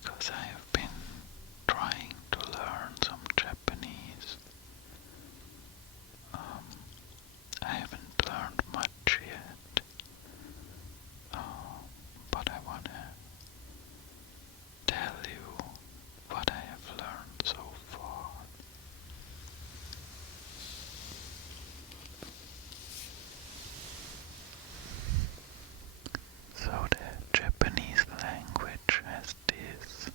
because I have been trying to learn some Japanese. I haven't learned much yet, but I want to tell you what I have learned so far. So the Japanese language has this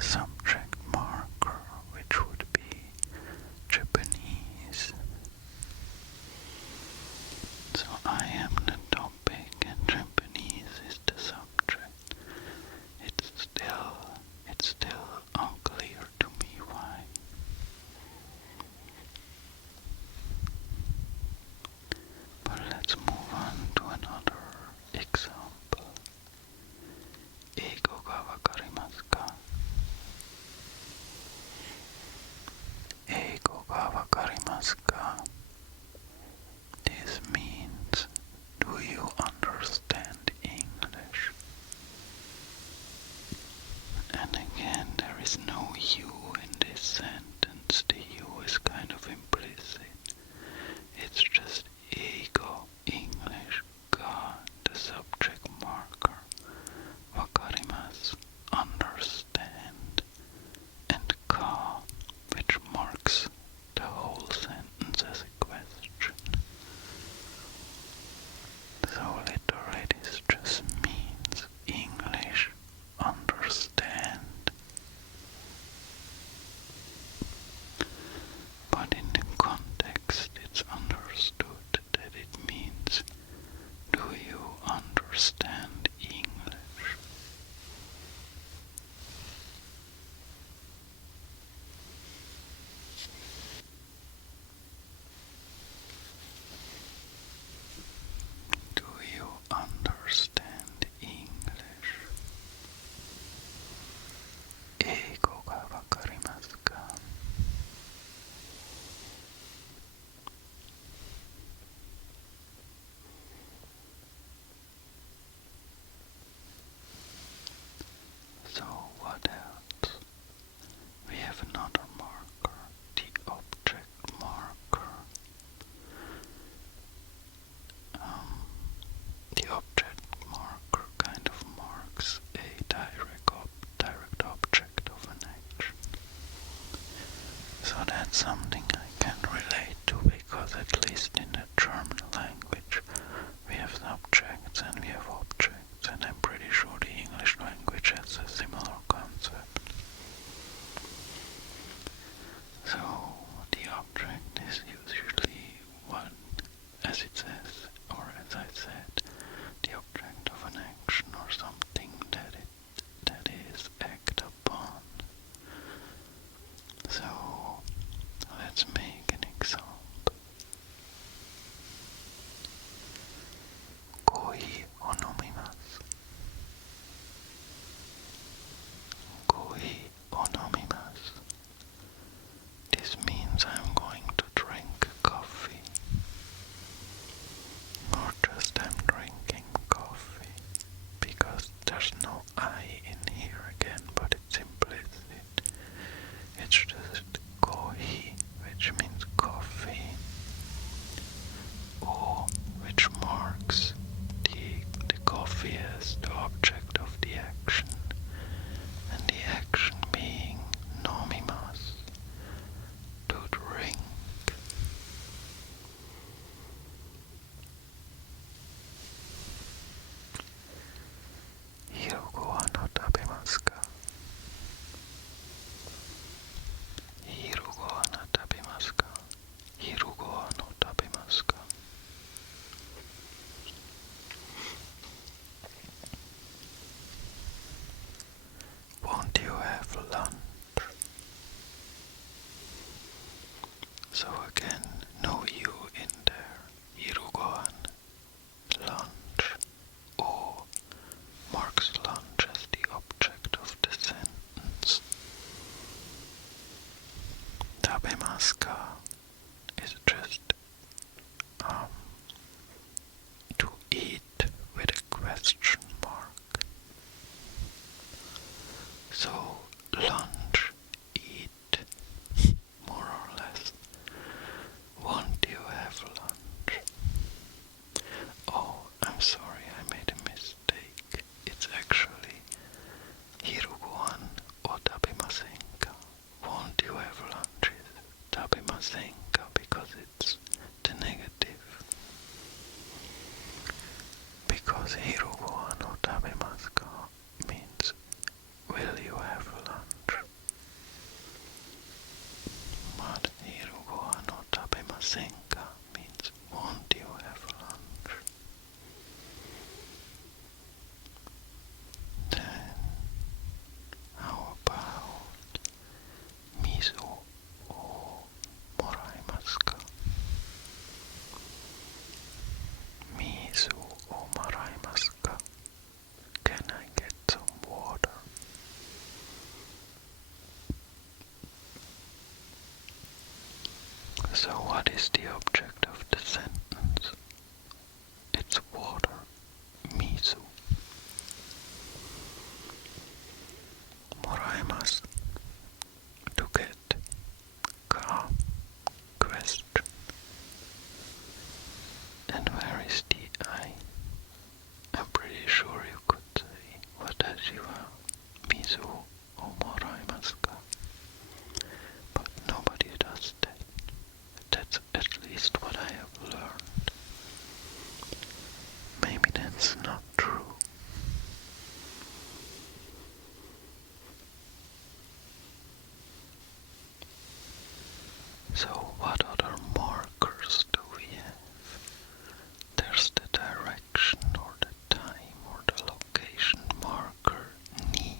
subject marker, which would be Japanese. So I am the topic and Japanese is the subject. It's still unclear to me why. But let's move on to another example. Eigo ga wakarimasu ka? Eigo ga wakarimasu ka? This means, do you understand English? And again, there is no you in this sentence. The you is kind of implicit. It's just ego, English, ga, the subject marker, wakarimasu, understand, and ka, which marks the whole sentence as a question. So literally this just means English, understand. But in the context it's understood that it means, do you understand English? Do you understand English? Eigo ga wakarimasu ka? So what else? We have another marker, the object marker. The object marker kind of marks a direct object of an action. So that's something I can relate to, because at least in the German language we have subjects and we have objects, and I'm pretty sure the English language has a similar concept. So the object is usually one, as it says, or as I said, the object of an action or something that is acted upon. So let's make an example. Koi o nomimasu. Koi o nomimasu. This means I'm going to drink coffee. Or just I'm drinking coffee. Because there's no I in here again, but it's implicit. It's just koi, which means coffee. O, which marks the coffee as the object of the action, and the action being nomimasu, to drink. Hirogo wa no tabemasu ka? Hirogo wa no tabemasu ka? Hirogo wa no tabemasu ka? Won't you have lunch? So again, no you in there. Hirogoan, lunch. O marks lunch as the object of the sentence. Tabemasu ka is just to eat with a question mark. So lunch, eat, more or less. Won't you have lunch? Oh, I'm sorry, I made a mistake. It's actually Hiruguan o tabemasenka. Won't you have lunch? Tabemasenka, because it's the negative. Because Hiruguan o tabemasu ka means, will you have lunch? So what is the object of the sentence? It's water, miso. Moraimasu. To get. Ka. Question. And where is the I? I'm pretty sure you could say watashi wa miso o moraimasu ka. But nobody does that. That's at least what I have learned. Maybe that's not true. So what other markers do we have? There's the direction or the time or the location marker ni.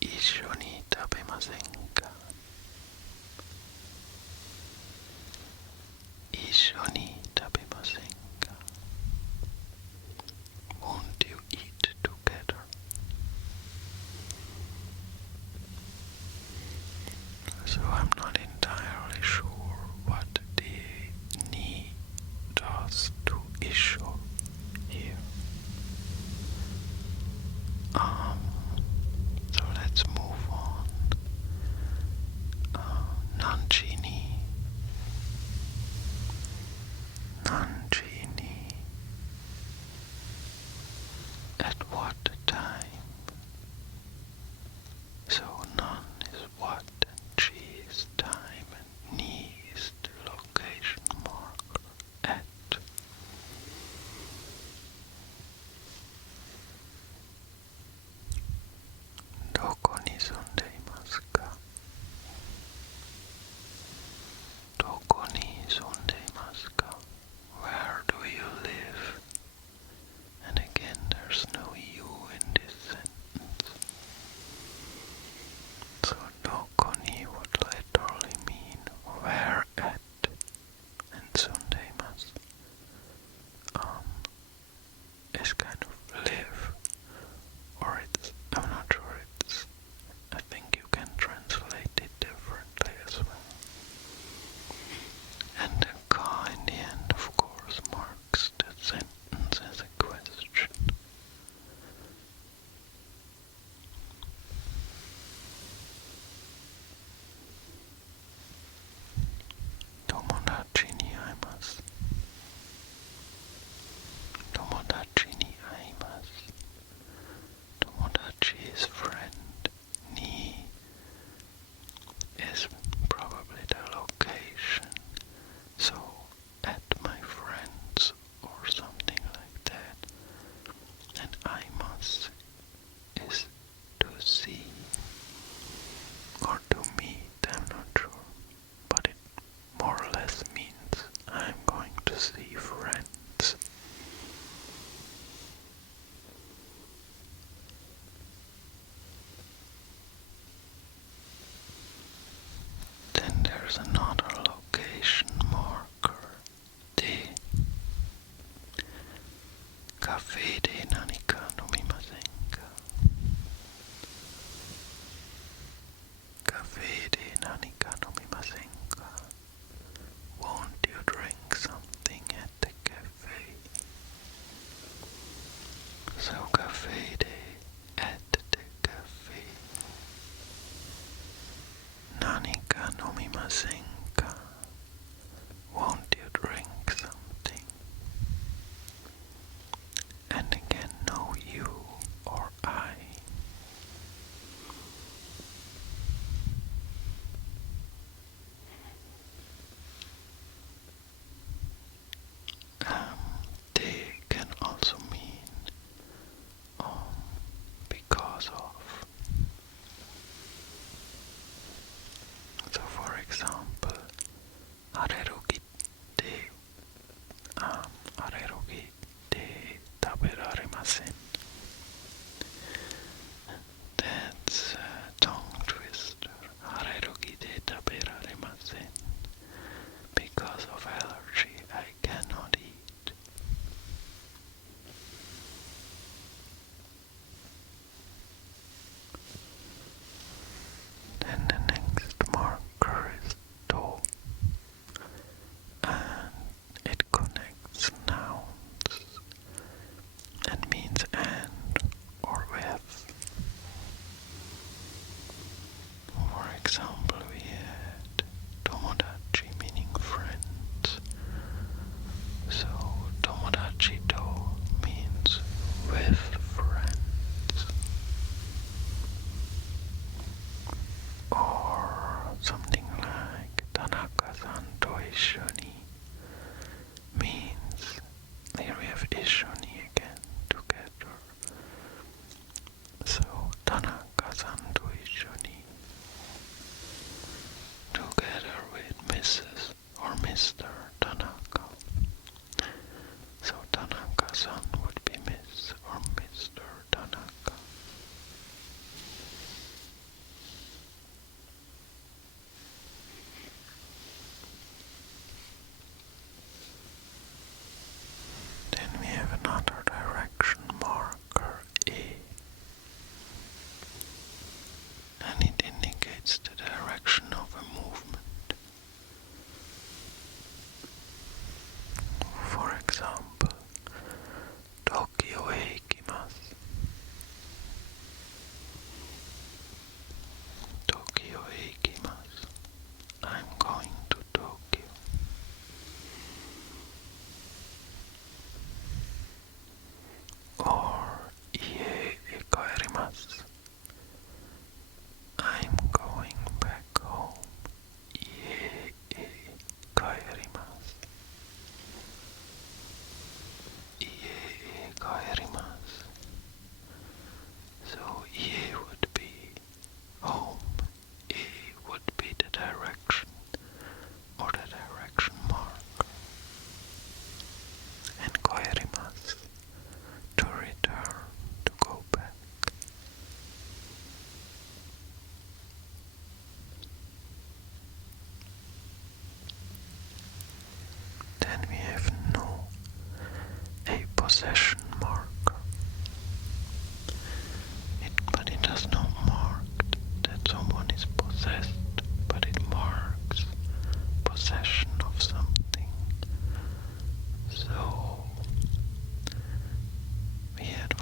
Issho ni tabemasen ka? Issho ni tabemasen ka? Won't you eat together? So I'm not entirely sure what the ni does to issho here. So let's move on. Nanchi-ni. Nanchi-ni. At what time? So nan is what, and chi is time, and ni is the location marker. At. Doko ni sondeimasu ka? Doko ni sondeimasu ka? Where do you live? And again, there's no you in this sentence. So doko ni would literally mean where at, and sondeimasu is kind of live, or it's, I'm not sure, it's, I think you can translate it differently as well. And the ka in the end, of course, marks the sentence as a question. Tomodachi ni aimasu. Tomodachi ni aimasu. Tomodachi is friend. Ni is probably the location. So, at my friends or something like that. And aimasu is to see or to meet, I'm not sure. But it more or less means I'm going to see friends. Then there's another location marker. De. Cafe de nanika nomimasen ka? Cafe de nanika nomimasen ka? Won't you drink something at the cafe? So cafe de at the cafe. Nanika nomimasen ka? Won't you drink something? And again, no you or I. They can also mean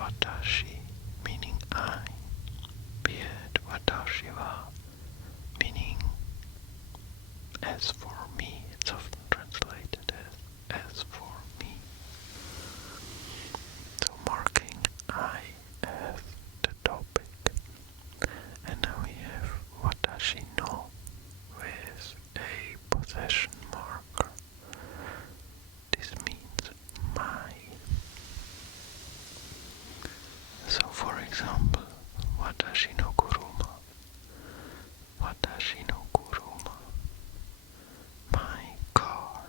watashi, meaning I, be it watashi wa, meaning as for me. It's often translated as for me. So marking I as the topic. And now we have watashi no with a possession marker. This means my. So for example, watashi no kuruma. Watashi no kuruma. My car.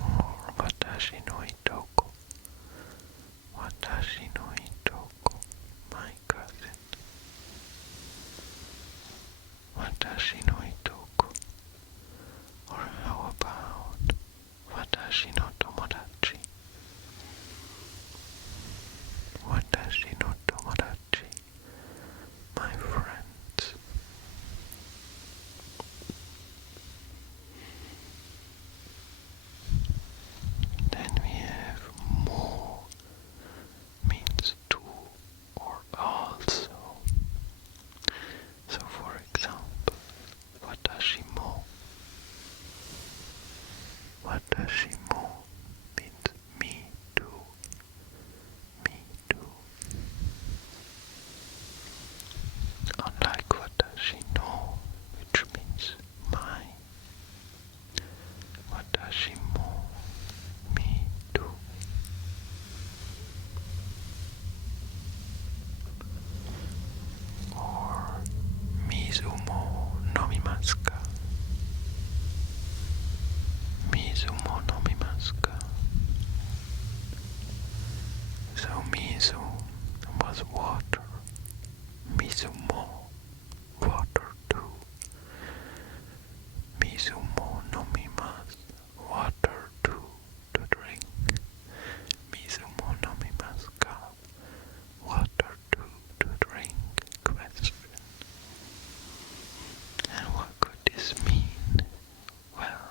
Or watashi no itoko. Watashi no itoko. My cousin. Watashi no itoko. Or how about watashi no tomodachi? Watashi no tomodachi. My friends. Then we have mo, means to or also. So for example, watashi mo. Watashi mo means me too. Me too. Unlike watashi no, which means my. Watashi mo, me too. Or mizu mo nomimasu ka? Mizu mo nomimasu ka? So mizu was water. Mizu mo, water too. Mizu mo nomimasu, water too, to drink. Mizu mo nomimasu ka? Water too, to drink? Question. And what could this mean? Well,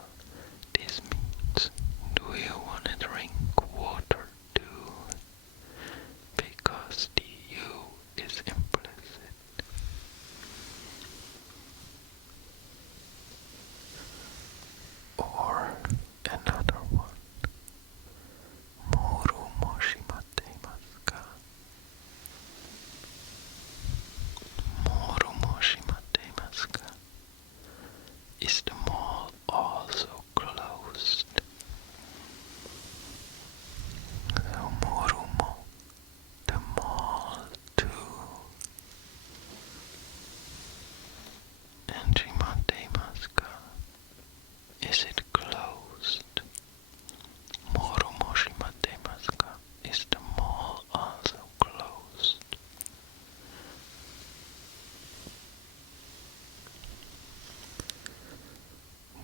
this means, do you want to drink water too? Because the you is implicit. Or another one. Moru mo shimatemasu ka? Moru mo shimatemasu ka? Is the mall also closed? So moru mo, the mall too. And shimatemasu ka? Is it closed? Moru mo shimatemasu ka? Is the mall also closed?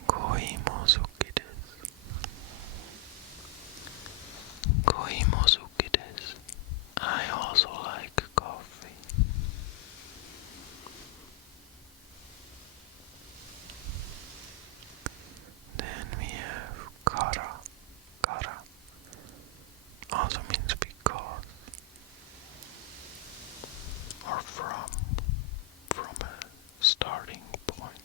Koi mo suki desu. Koi mo suki desu. I also like coffee. Then we have kara. Kara also means because or from a starting point.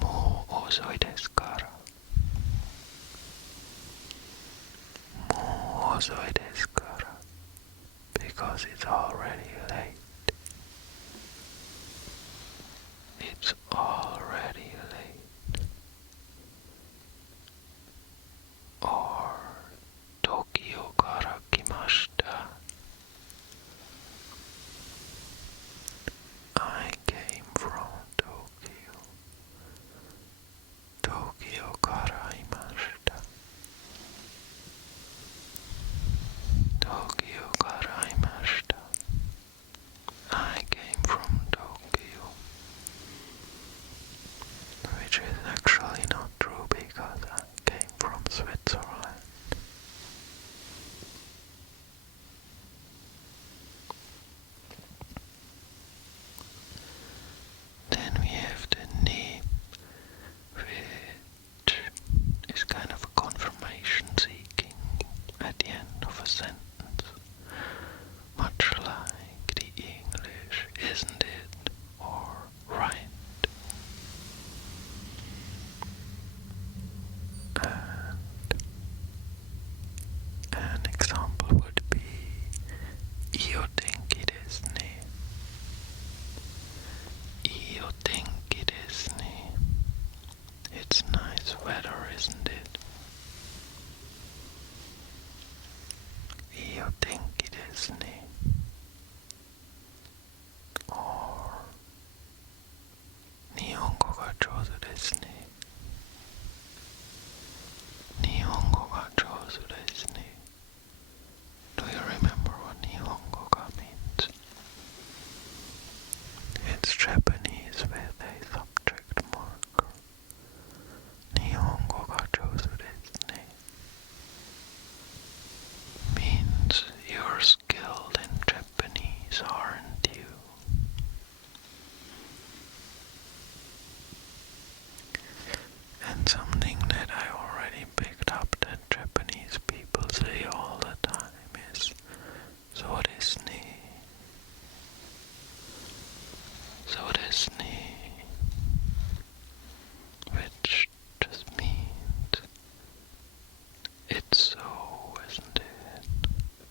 Mo osoi desu kara. Mo osoi desu kara. Because it's already late. It's already late. Or Tokyo kara kimashita. I came from Tokyo. 上手ですね。日本語が上手ですね。Do you remember what 日本語が means? It's Japanese with a subject marker. 日本語が上手ですね means you're skilled in Japanese, aren't you? And something that I already picked up that Japanese people say all the time is そうですね。そうですね。Which just means it's so, isn't it?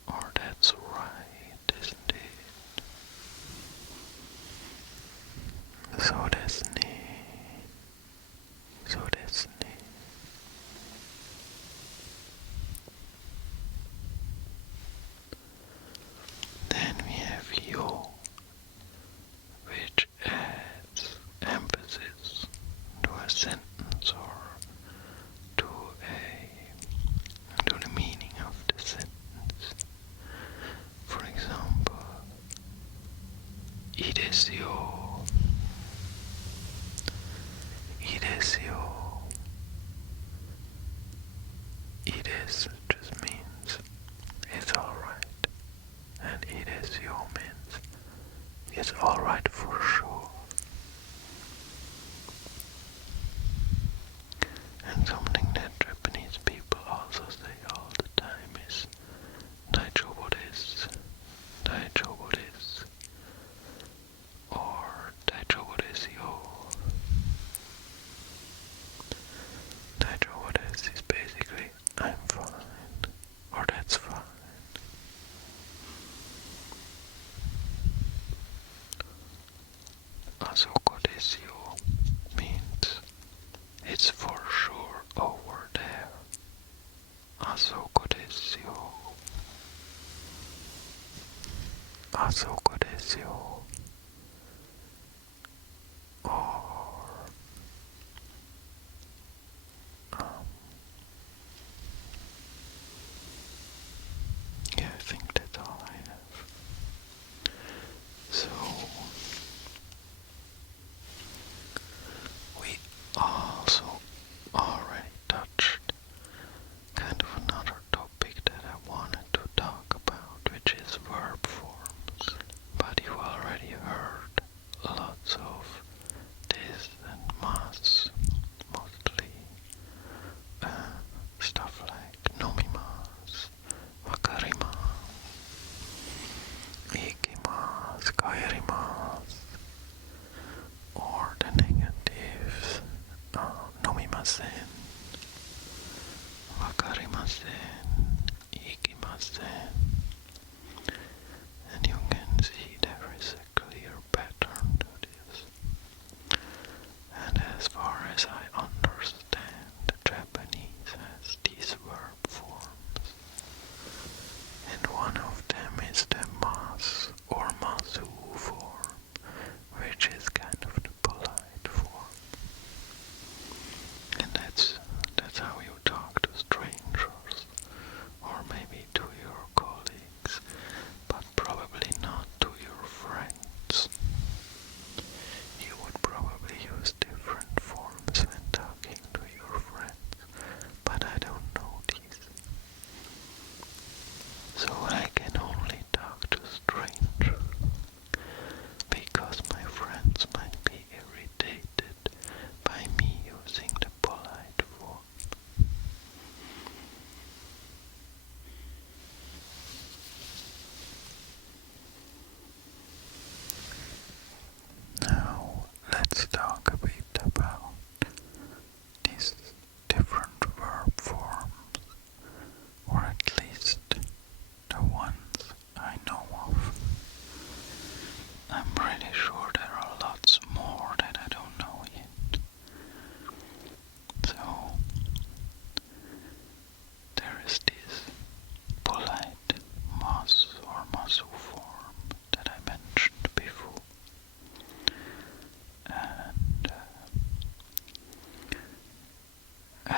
Or that's right, isn't it? そうですね。そうですね。Then we have yo, which adds emphasis to a sentence or to the meaning of the sentence. For example, いいですよ。いいですよ。いいです just means it's alright. And いいですよ means it's alright for sure. And something that Japanese people also say all the time is 大丈夫です。大丈夫です。Or 大丈夫ですよ。大丈夫です is basically I'm fine. Or that's fine.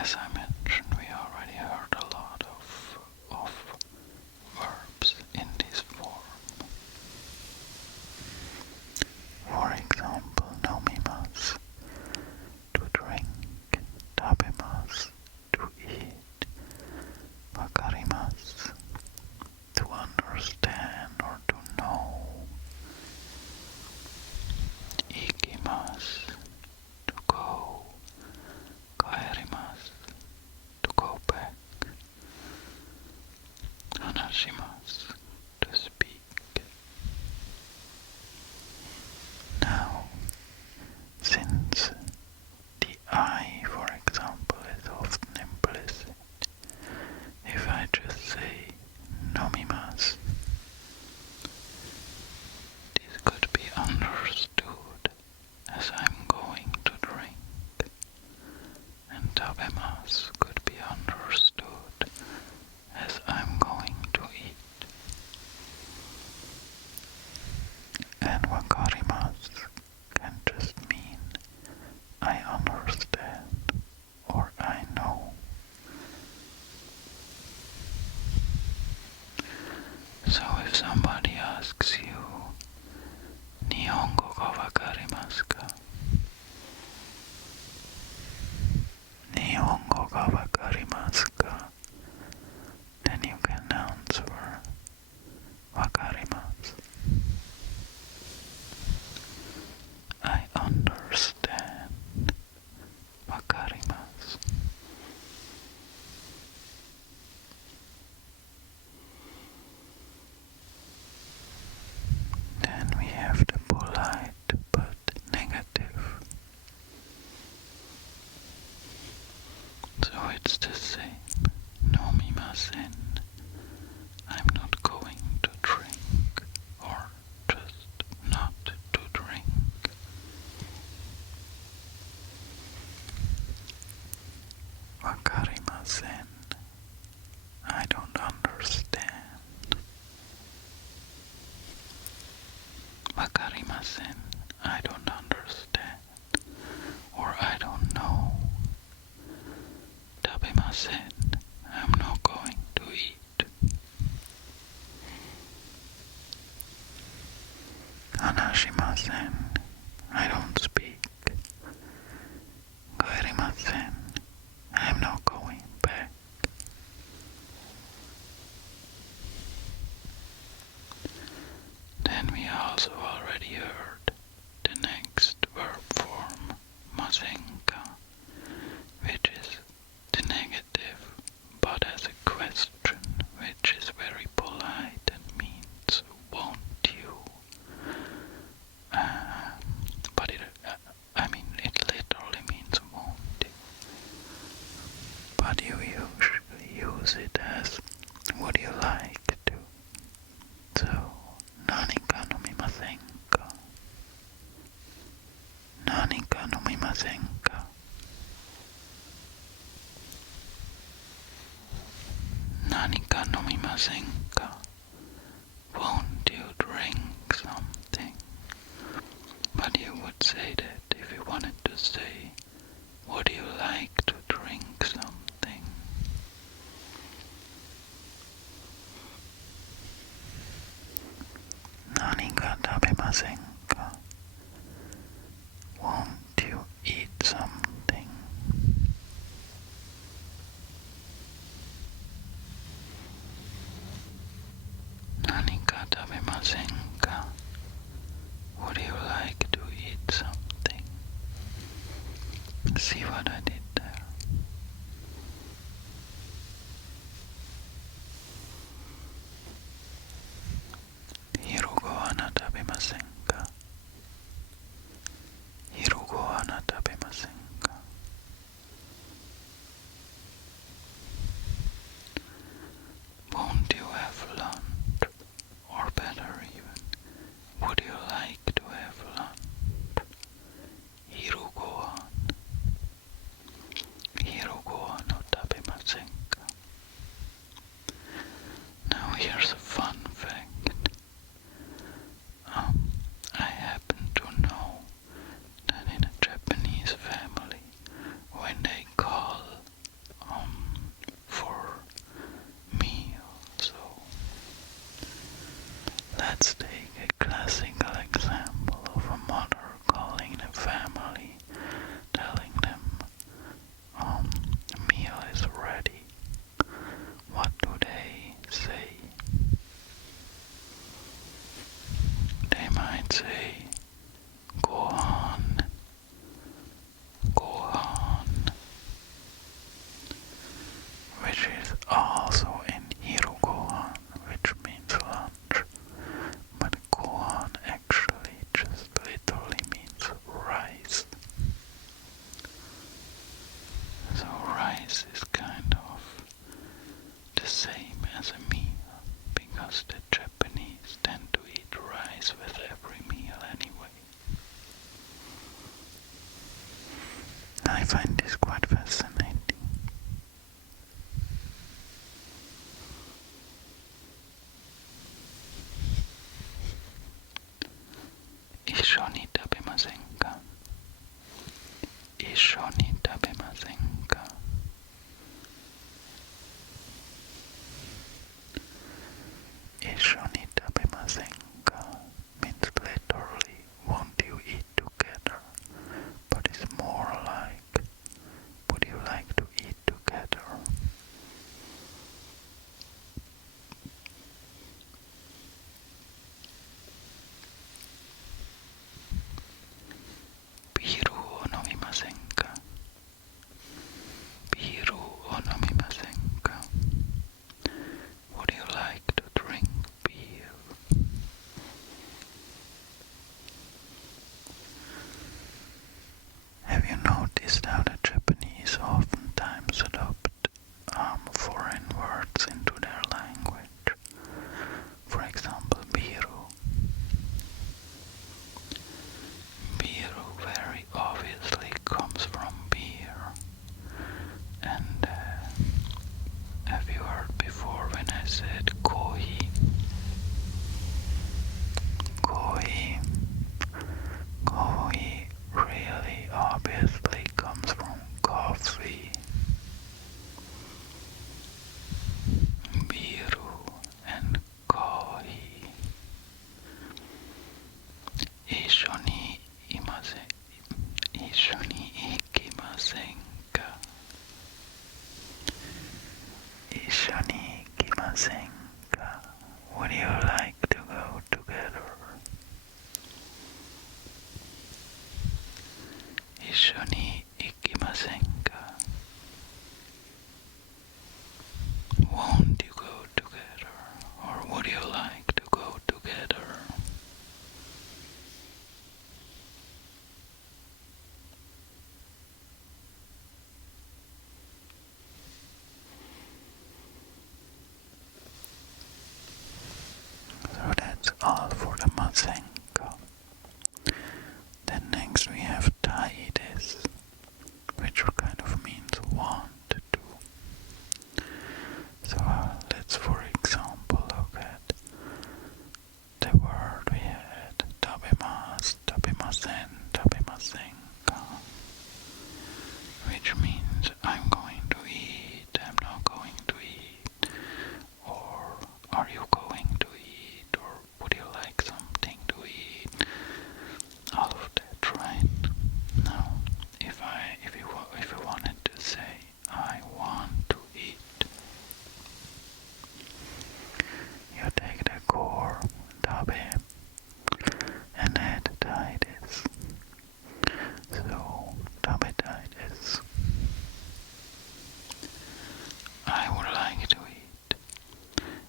As I mentioned, we already heard a lot of verbs in this form. For example, nomimas, to drink, tabemas, to eat, makarimas, to understand or to know, ikimas, to go, kaerimas, to go back, hanashimas, to speak. Now, since the I, for example, is often implicit, if I just say nomimas, this could be understood as I'm going to drink, and tabemas could be understood as I'm going to eat, and wakarimas can just mean I understand or I know. So if somebody asks you, Nihongo ga wakarimasu ka? Nihongo ga wakarimasu ka? Then you can answer wakarimasu. I understand. Wakarimasu. Then we have the polite but negative. So it's the same. Nomimasen. I'm not going to drink, or just not to drink. Wakarimasen. I don't understand. Wakarimasen. I don't understand. Or I don't know. Tabemasen. I'm not going to eat. Hanashimasen. I don't speak. Kaerimasen. I'm not going back. Then we also already heard the next verb form, masenka, which is the negative, but as a question, which is very polite and means won't you. But it literally means won't you. But you usually use it as would you like to. So, nani ka nomimasen ka? Nani ka nomimasen ka? Nani ka nomimasen ka? Won't you drink something? But you would say that if you wanted to say, would you like to drink something? Nani ka tabemasen ka? Won't you eat something? Nani ka tabemasen ka? Would you like to eat something? See what I did there? Hiru go ana tabemasen ka? Hiru go ana tabemasen ka? Won't you have lunch? Or better even, would you like to have lunch? Hiru go on. Ishoni tabemasenka. Ishoni tabemasenka means literally won't you eat together, but it's more like would you like to eat together? Biru o nomimasenka. Biru o nomimasenka. Would you like to drink beer? Have you noticed how the Japanese oftentimes adopt foreign words into their language? For example, biru. Biru very obviously comes from beer. And have you heard before when I said koi? Koi. Koi really obviously comes from coffee. Biru and koi. Ishoni ikimasenka. Ishoni ikimasenka. Would you like to go together? Ishoni ikimasenka. Won't you go together? Or would you like to go together? So that's all for the masenka. Then next we have taides, which kind of means want to. So let's for example look at the word we had tabemas, tabemasen, tabemasenka, which means I'm going to eat, I'm not going to eat, or are you going to eat, or would you like something to eat? All of that, right? Now, if you wanted to say I want to eat, you take the core tabe and add tides. So tabe tides. I would like to eat.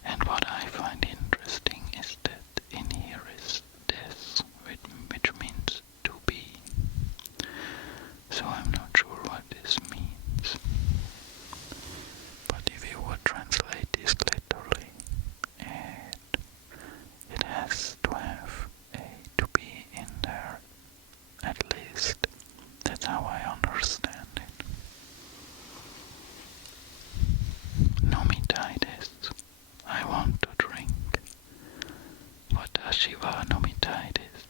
And what I find interesting is that in here is this, which means to be. So I'm not sure what this means. But if you would translate this literally, it has to have a to be in there, at least. That's how I understand it. Nomitaides. I want to drink. Watashi wa nomitaides.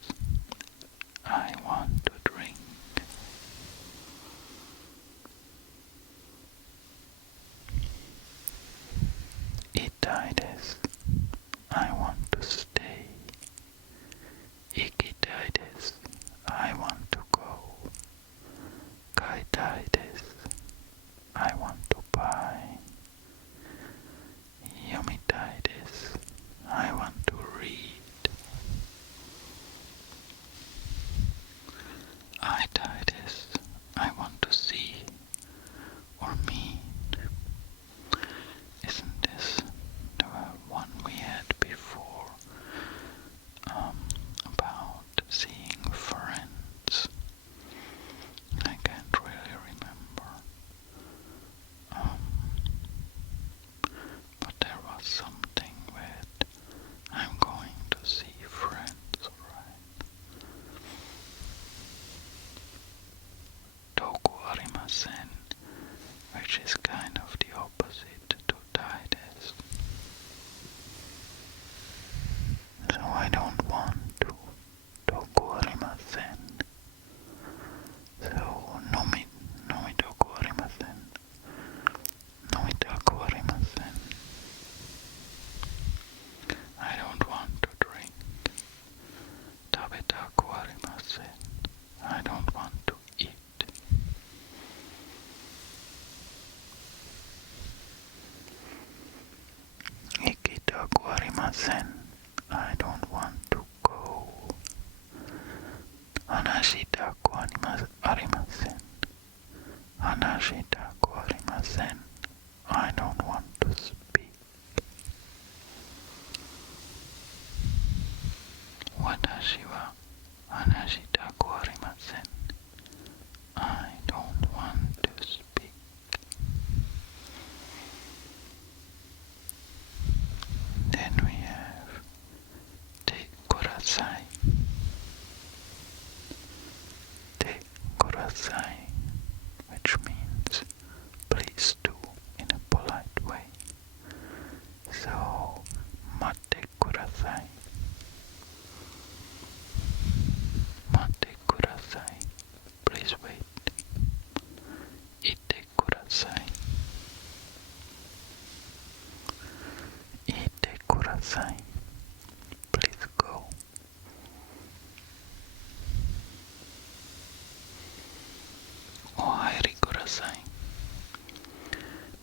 I want to drink. Itaides. I want to stay. Ikitaides. I want to go. Kaitaides. I want to buy. Yomitaides. I want to read. Aitaides. I want to see or meet. Isn't this the one we had before about seeing friends? I can't really remember. But there was something with I'm going to see friends, right? Toku Hanashitaku arimasen. Hanashitaku arimasen. I don't want to speak. Watashi wa hanashitaku arimasen. I don't want to speak. Then we have te kurasai. Te kurasai, which means please do in a polite way. So, mate kurasai. Mate kurasai. Please wait. Ite kurasai. Ite kurasai. Please go. Ohairi kurasai.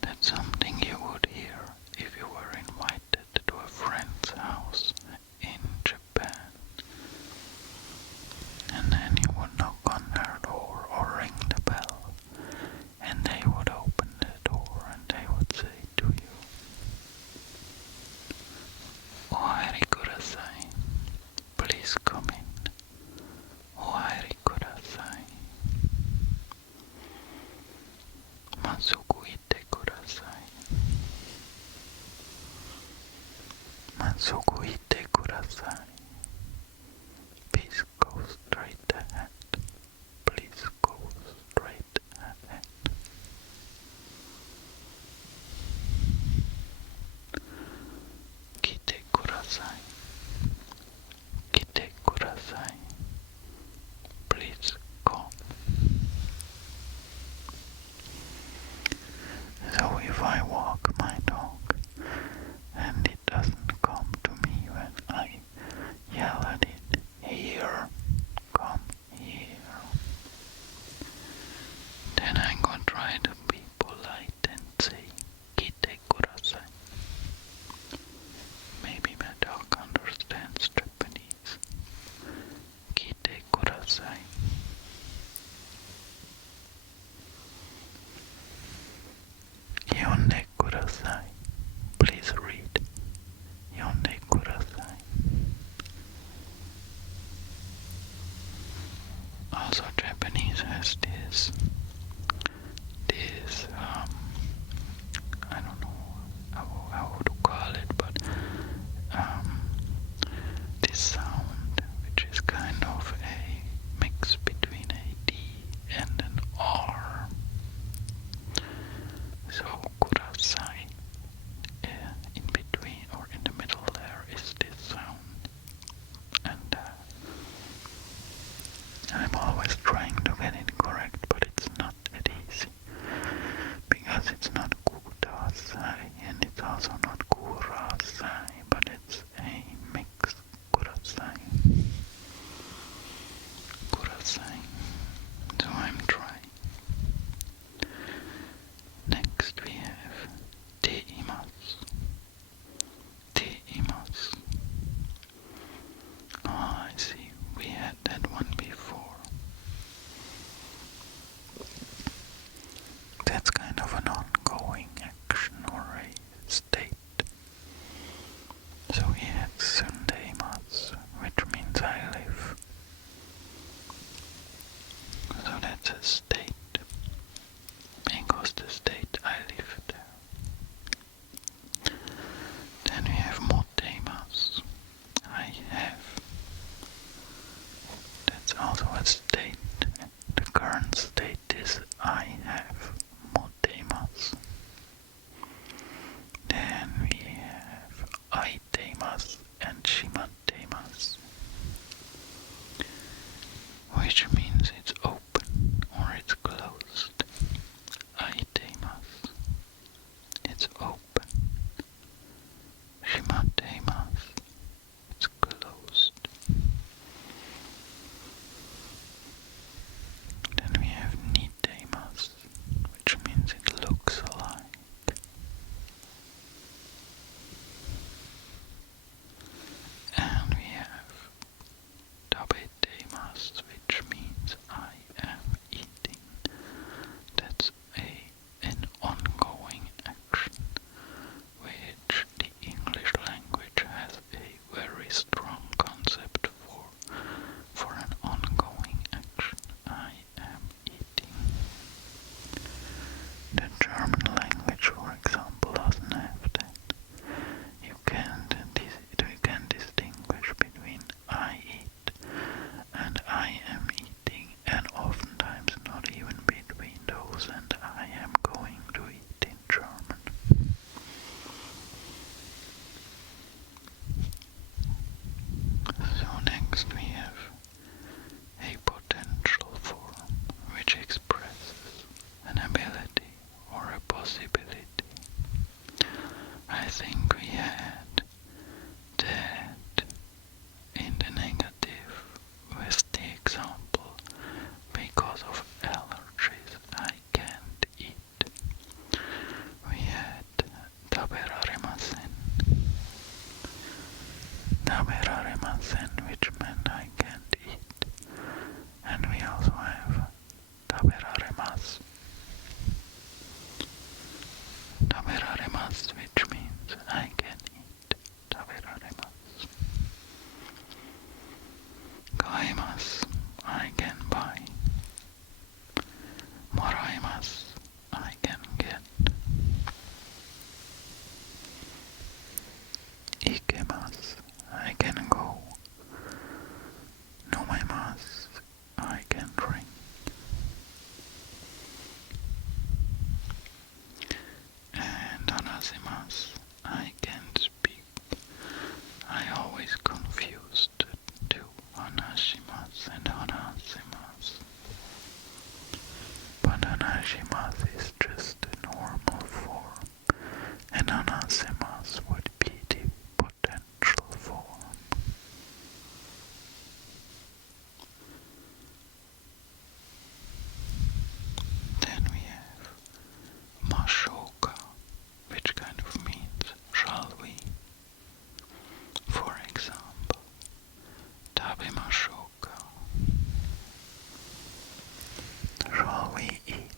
That's something you would hear if you were invited to a friend's house in Japan. And then you would knock on their door or ring the bell, and they would open the door and they would say to you, Ohairi kurasai, please come in. Ohairi kurasai. Masuku ite kurasai. Masuku ite kurasai. Please go straight ahead. Please go straight ahead. Kite kurasai. Kite kurasai. Please come. So if I walk my dog and it doesn't come to me when I yell at it, here, come here, then I'm gonna try to be polite and say, Kite kurasai. Maybe my dog understands Japanese. Kite kurasai. Yonde kurasai. Please read. Yonde kurasai. Also, Japanese has this, I don't know how to call it, but this sound, which is kind of a mix between a D and an R. So kurasai, in between or in the middle there is this sound, and I'm always trying to get it correct, but it's onasimas. I can't speak. I always confused the two onasimas and onasimas. But onasimas is just the normal form, and onasimas would be the potential form. Then we have Mashoka, which kind of means shall we. For example, Tabe Mashoka. Shall we eat?